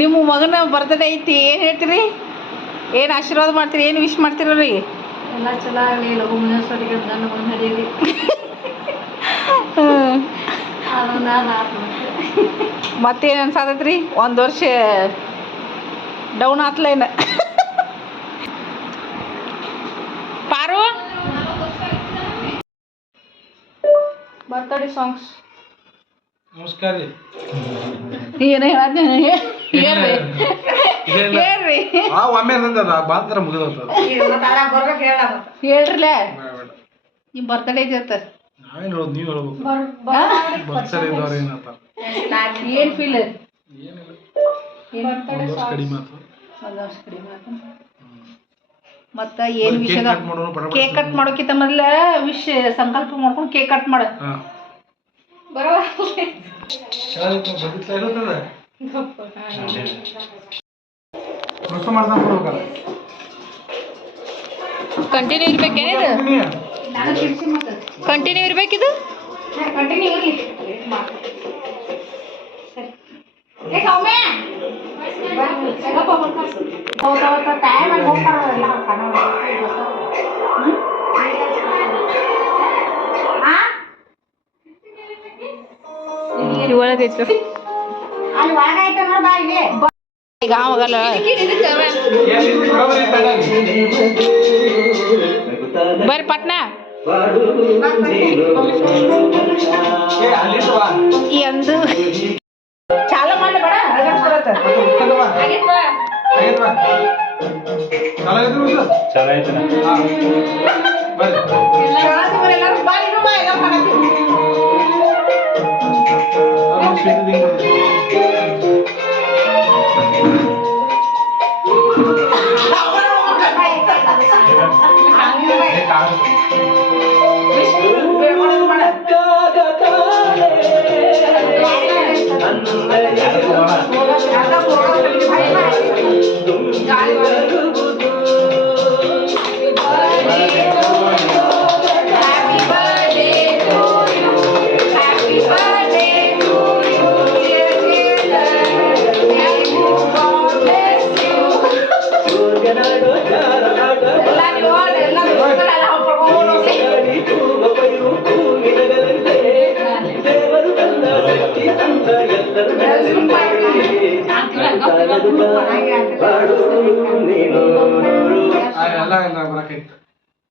ನಿಮ್ಮ ಮಗನ ಬರ್ತಡೇ ಐತಿ, ಏನು ಹೇಳ್ತೀರಿ? ಏನು ಆಶೀರ್ವಾದ ಮಾಡ್ತೀರಿ? ಏನು ವಿಶ್ ಮಾಡ್ತೀರಿ? ಎಲ್ಲ ಚಲೋ ಆಗಲಿ, ಲಘು ಮುನ್ನೇಶ್ವರಿಗೆ ನನ್ನ ಮುಂದೆ ನಡೀಲಿ. ಮತ್ತೇನು ಅನ್ಸಾತೈತ್ರಿ? ಒಂದು ವರ್ಷ ಡೌನ್ ಆತ್ಲೇನ? ಪಾರು ಬರ್ತಡೇ ಸಾಂಗ್ಸ್. ನಮಸ್ಕಾರ ರೀ. ಏನು ಹೇಳ್ರಿ ಒಮ್ಮೆ ಬಾಂತರ ಮುಗಿದ ಹೇಳ್ರಲ್ಲ. ನಿಮ್ಮ ಬರ್ತಡೇ ಐತೆ, ನಾವೇನು ಹೇಳೋದು, ನೀವು ಹೇಳ್ಬೇಕು. ಬರ್ತಾರೆ ಏನಂತ ಏನು ಫೀಲ್? ಏನಿಲ್ಲ, ಕಡಿಮೆ ಆಯ್ತು. ಮತ್ತು ಏನು ವಿಷಯ? ಕೇಕ್ ಕಟ್ ಮಾಡೋಕ್ಕಿಂತ ಮೊದಲ ಸಂಕಲ್ಪ ಮಾಡ್ಕೊಂಡು ಕೇಕ್ ಕಟ್ ಮಾಡ. ಕಂಟಿನ್ಯೂ ಇರ್ಬೇಕೇನಿದು? ಕಂಟಿನ್ಯೂ ಇರ್ಬೇಕಿದು? ಕಂಟಿನ್ಯೂ ಇರಲಿ. ಈಗ ಆಗಲ್ಲ. ಬರ್ರಿ ಪಟ್ನ ಎಂದು ಚಾಲ ಮಾಡಿ ಬೇಡ.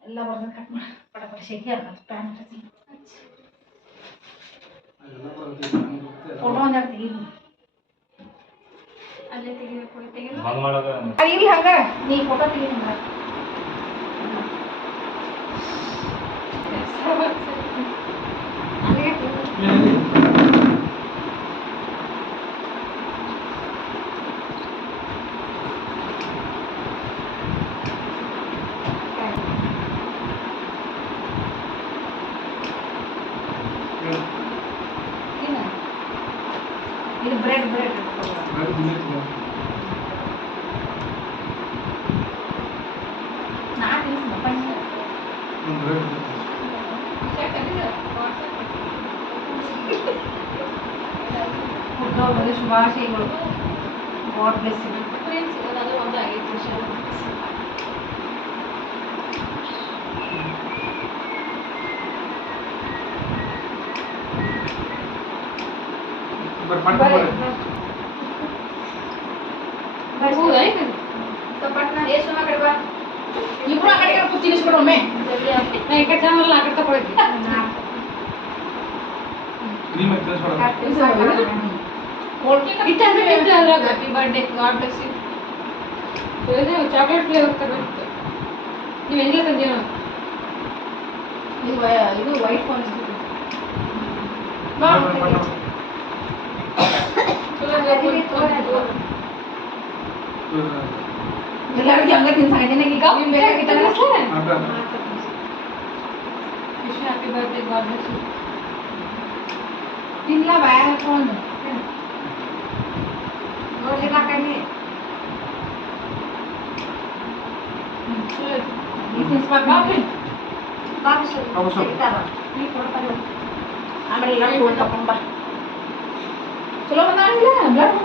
ಎಲ್ಲ ಬರ್ದ ಕಟ್ ಮಾಡಿ ಪಟ ಪಟ ಶೇಕಿ ಹಾಕೋದು ಪ್ಯಾನ್ ಹಚ್ಚಿ ಫೋಟೋ ಒಂದೆರಡು ತೆಗೀರಿ. ಅಲ್ಲೇ ತೆಗಿಬೇಕು, ಇಲ್ಲಿ ಹಂಗ ನೀ ಫೋಟೋ ತೆಗೀರಿ. ಇದು ಬ್ರೆಡ್ ನಾ ಶುಭಾಶಯಗಳು. God bless you. ಒಂದು ಆಗೈತೆ ವಿಷಯ. ಇಬ್ರು ಆ ಕಡೆ ಕೂತಿನಿಸ್ಬಿಡು ಒಮ್ಮೆ. ಈ ಕಡೆ ಚಾನಲ್ ಆ ಕಡೆ ತಗೊಳ್ಳಿ. Happy birthday, god bless you. Chocolate flavour ತಗೊಂಡು ನೀವು ಹೆಂಗೆ ತಂದೇವ? ಇದು ವೈಟ್ ಫಾನ್ ಎಲ್ಲರಿಗೂ ಹಂಗ ತಿನ್ಸಾಕತ್ತೀನಿ. ಈಗ happy birthday, god bless you. ತಿನ್ಲ ಬಾಯ ಹಾಕೊಂಡು ನೋಡ್ಲಿಕ್ಕೆ ಹಾಕಿ ಆಮೇಲೆ ತಕೊಂಬ. ಚಲೋ ಬಂದಾಗಿಲ್ಲ ಬ್ಲಡ್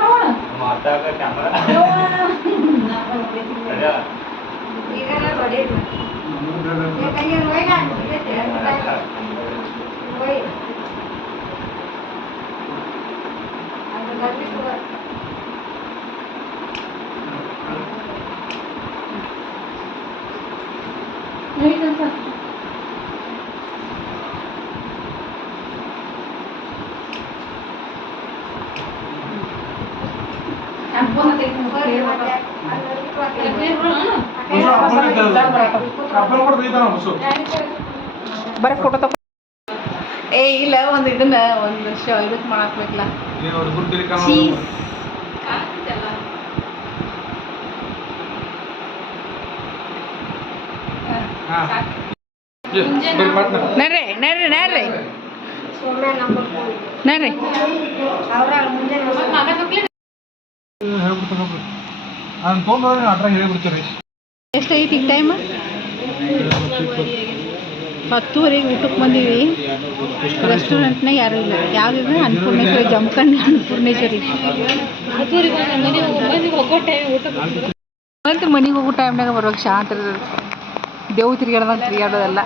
ಬರೀ ಫೋಟೋ ತಗೋ. ಏ ಇಲ್ಲ ಒಂದು ಇದನ್ನ ಒಂದು ಇದಕ್ಕೆ ಮಾಡಾಕ್ಬೇಕಲ್ಲ. ನಡ್ರಿ ನಡ್ರಿ ನಡ್ರಿ ನಡ್ರಿ. ಎಷ್ಟೈತಿ ಈಗ ಟೈಮ್? 10:30 ಊಟಕ್ಕೆ ಬಂದೀವಿ. ರೆಸ್ಟೋರೆಂಟ್ನಾಗ ಯಾರೂ ಇಲ್ಲ. ಯಾವುದಿದೆ? ಅನ್ನಪೂರ್ಣೇಶ್ವರಿ, ಜಮಖಂಡಿ ಅನ್ನಪೂರ್ಣೇಶ್ವರಿ. ಮತ್ತು ಮನೆಗೆ ಹೋಗೋ ಟೈಮ್ನಾಗ ಬರ್ಬೇಕು, ಶಾಂತ ಇರ್ತದೆ. ದೇವ್ ತಿರ್ಗಾಡ್ದಂಗೆ ತಿರ್ಗಾಡೋದಲ್ಲ.